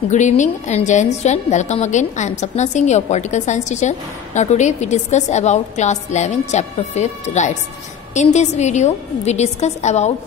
Good evening and Jai Hind student. Welcome again. I am Sapna Singh, your political science teacher. Now today we discuss about class 11 chapter 5 rights. In this video we discuss about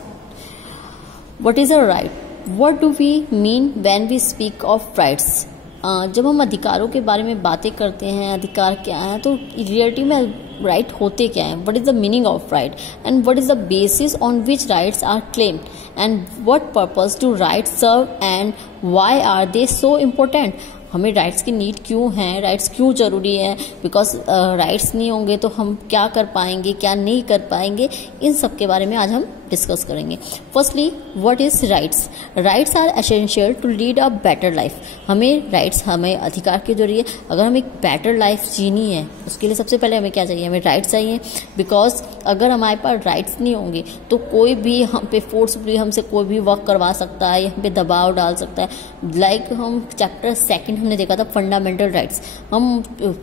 what is a right. What do we mean when we speak of rights? जब हम अधिकारों के बारे में बातें करते हैं, अधिकार क्या है, तो रियलिटी में राइट होते क्या हैं, what is the meaning of right and what is the basis on which rights are claimed and what purpose do rights serve and why are they so important. हमें राइट्स की need क्यों है, rights क्यों जरूरी है, because rights नहीं होंगे तो हम क्या कर पाएंगे, क्या नहीं कर पाएंगे, इन सब के बारे में आज हम डिस्कस करेंगे. Firstly what is rights. Rights are essential to lead a better life. हमें राइट्स, हमें अधिकार के जरिए अगर हमें एक बेटर लाइफ जीनी है उसके लिए सबसे पहले हमें क्या चाहिए, हमें राइट्स चाहिए. बिकॉज अगर हमारे पास राइट्स नहीं होंगे तो कोई भी हम पे फोर्सफुली हमसे कोई भी वर्क करवा सकता है, हम पे दबाव डाल सकता है. लाइक हम चैप्टर 2 हमने देखा था फंडामेंटल राइट्स. हम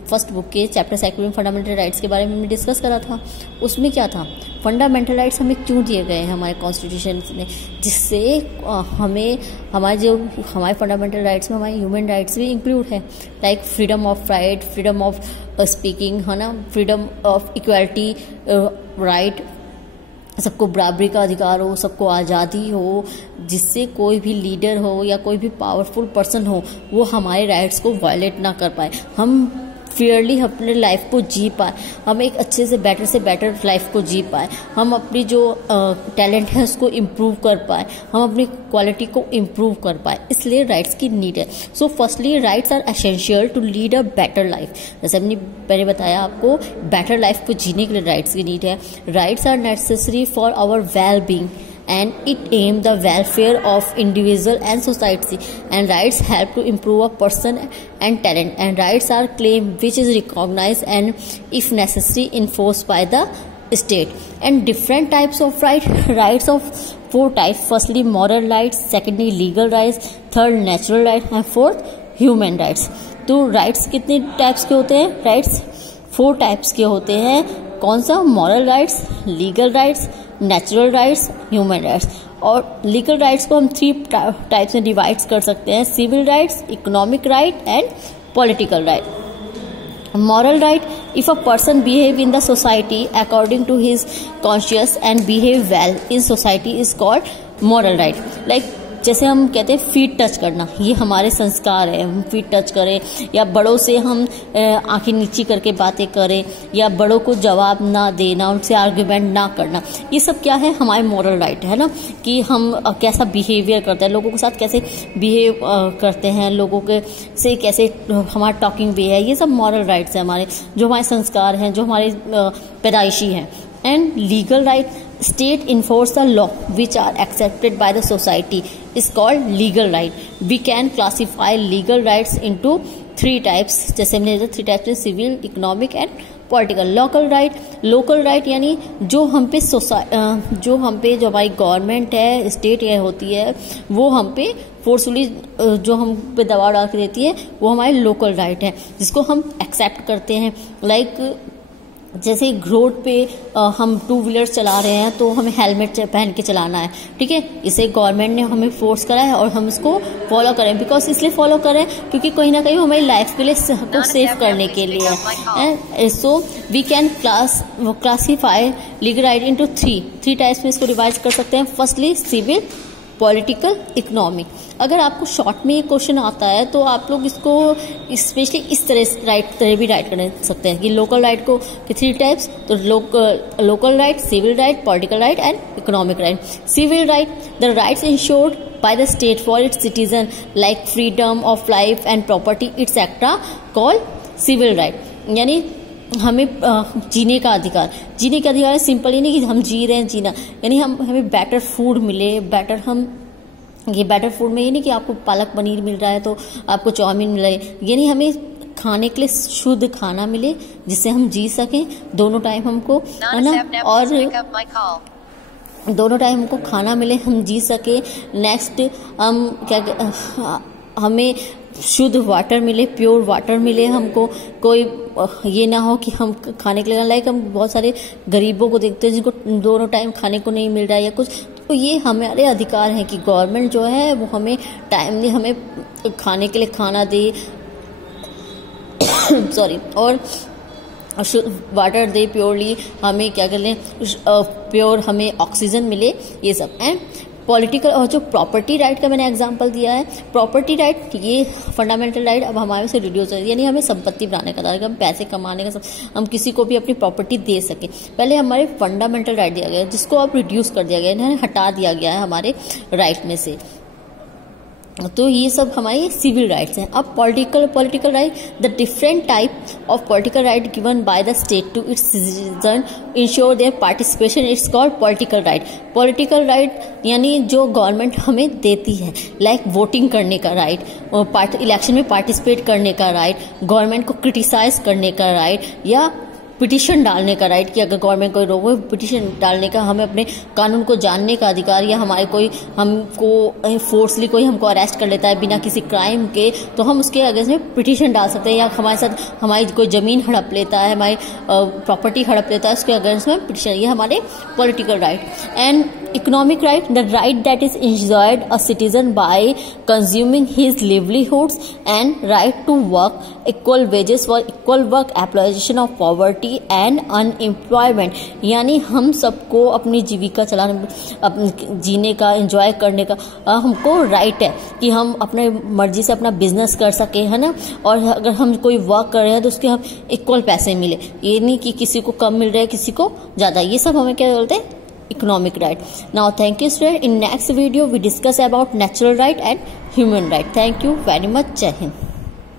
फर्स्ट बुक के चैप्टर 2 में फंडामेंटल राइट्स के बारे में डिस्कस करा था. उसमें क्या था, फंडामेंटल राइट्स हमें क्यों दिए गए हैं हमारे कॉन्स्टिट्यूशन ने, जिससे हमें हमारे फंडामेंटल राइट्स में हमारे ह्यूमन राइट्स भी इंक्लूड है. Like freedom of right, freedom of speaking, है ना, फ्रीडम ऑफ इक्वालिटी राइट, सबको बराबरी का अधिकार हो, सबको आज़ादी हो, जिससे कोई भी लीडर हो या कोई भी पावरफुल पर्सन हो वो हमारे राइट्स को वायलेट ना कर पाए, हम फेयरली अपने लाइफ को जी पाए, हम एक अच्छे से बेटर लाइफ को जी पाए, हम अपनी जो टैलेंट है उसको इम्प्रूव कर पाए, हम अपनी क्वालिटी को इम्प्रूव कर पाए. इसलिए राइट्स की नीड है. So firstly rights are essential to lead a better life. जैसे हमने पहले बताया आपको, बेटर लाइफ को जीने के लिए राइट्स की नीड है. Rights are necessary for our well being and it aim the welfare of individual and society, and rights help to improve a person and talent, and rights are claim which is recognized and if necessary enforced by the state. And different types of rights of 4 types. Firstly moral rights, secondly legal rights, third natural rights and fourth human rights. तो rights कितने types के होते हैं, rights 4 types के होते हैं. कौन सा, moral rights, legal rights, natural rights, human rights. और लीगल राइट्स को हम 3 टाइप्स में डिवाइड कर सकते हैं, civil rights, economic right and political right. moral right, if a person behave in the society according to his conscience and behave well in society is called moral right. Like जैसे हम कहते हैं feet touch करना, ये हमारे संस्कार है, हम फीट टच करें या बड़ों से हम आंखें नीची करके बातें करें या बड़ों को जवाब ना देना, उनसे आर्ग्यूमेंट ना करना, ये सब क्या है, हमारे मॉरल राइट है ना, कि हम कैसा बिहेवियर करते हैं, लोगों के साथ कैसे बिहेव करते हैं, लोगों के से कैसे हमारा टॉकिंग वे है, ये सब मॉरल राइट्स है हमारे, जो हमारे संस्कार हैं, जो हमारे पैदाइशी हैं. And legal right, state enforce the law which are accepted by the society is called legal right. We can classify legal rights into 3 types. जैसे हमने 3 types में civil, economic and political. Local right यानी जो हम पे जो हमारी government है, स्टेट ये होती है, वो हम पे फोर्सफुली जो हम पे दबाव डाल के देती है, वो हमारे लोकल राइट है, जिसको हम एक्सेप्ट करते हैं. लाइक जैसे रोड पे हम 2 व्हीलर्स चला रहे हैं तो हमें हेलमेट पहन के चलाना है, ठीक है, इसे गवर्नमेंट ने हमें फोर्स करा है और हम इसको फॉलो करें. बिकॉज इसलिए फॉलो करें क्योंकि कहीं ना कहीं हमारी लाइफ के लिए को सेव करने के लिए है. So we can classify legal right into 3 types में इसको डिवाइड कर सकते हैं. Firstly civil, political, economic. अगर आपको शॉर्ट में ये क्वेश्चन आता है तो आप लोग इसको स्पेशली इस तरह भी राइट कर सकते हैं कि लोकल राइट को कि 3 टाइप्स, तो local right, civil right, political right and economic right. Civil right, the rights ensured by the state for its citizen like freedom of life and property etc. called civil right. यानी हमें जीने का अधिकार simple ही नहीं कि हम जी रहे हैं, जीना यानी हमें बेटर फूड मिले, बेटर फूड में ये नहीं कि आपको पालक पनीर मिल रहा है तो आपको चाउमीन मिल रहा है, यानी हमें खाने के लिए शुद्ध खाना मिले जिससे हम जी सकें, दोनों टाइम हमको, है ना, और दोनों टाइम हमको खाना मिले, हम जी सके. नेक्स्ट हम हमें शुद्ध वाटर मिले, प्योर वाटर मिले हमको, कोई ये ना हो कि हम खाने के लिए, लाइक हम बहुत सारे गरीबों को देखते हैं जिनको दोनों टाइम खाने को नहीं मिल रहा है या कुछ, तो ये हमारे अधिकार हैं कि गवर्नमेंट जो है वो हमें टाइमली हमें खाने के लिए खाना दे सॉरी और वाटर दे प्योरली, हमें क्या कर लें प्योर हमें ऑक्सीजन मिले, ये सब। एंड पॉलिटिकल और जो प्रॉपर्टी राइट का मैंने एग्जांपल दिया है, प्रॉपर्टी राइट ये फंडामेंटल राइट अब हमारे से रिड्यूस है, यानी हमें संपत्ति बनाने का, हम पैसे कमाने का, हम किसी को भी अपनी प्रॉपर्टी दे सके। पहले हमारे फंडामेंटल राइट दिया गया जिसको अब रिड्यूस कर दिया गया, इन्हें हटा दिया गया है हमारे राइट में से। तो ये सब हमारे सिविल राइट्स हैं। अब political right, the different type of political right given by the state to its citizen ensure their participation, it's called political right. Political right यानी जो गवर्नमेंट हमें देती है, लाइक वोटिंग करने का राइट, इलेक्शन में पार्टिसिपेट करने का राइट, गवर्नमेंट को क्रिटिसाइज करने का राइट, या पिटीशन डालने का राइट कि अगर गवर्नमेंट कोई रोको, पिटीशन डालने का, हमें अपने कानून को जानने का अधिकार, या हमारे कोई हमको फोर्सली कोई हमको अरेस्ट कर लेता है बिना किसी क्राइम के, तो हम उसके अगेंस्ट में पिटीशन डाल सकते हैं। या हमारे साथ हमारी कोई जमीन हड़प लेता है, हमारी प्रॉपर्टी हड़प लेता है, उसके अगेंस्ट में पिटीशन, ये हमारे political right. And economic right, the right that is enjoyed a citizen by consuming his livelihoods and right to work, equal wages for equal work, application of poverty and unemployment, यानी हम सबको अपनी जीविका चलाने, जीने का, enjoy करने का हमको राइट है कि हम अपने मर्जी से अपना बिजनेस कर सके, है ना। और अगर हम कोई वर्क कर रहे हैं तो उसके हम इक्वल पैसे मिले, ये नहीं कि किसी को कम मिल रहा है किसी को ज्यादा, ये सब हमें क्या बोलते हैं, economic right. Now thank you student, in next video we discuss about natural right and human right. Thank you very much, जय हिंद।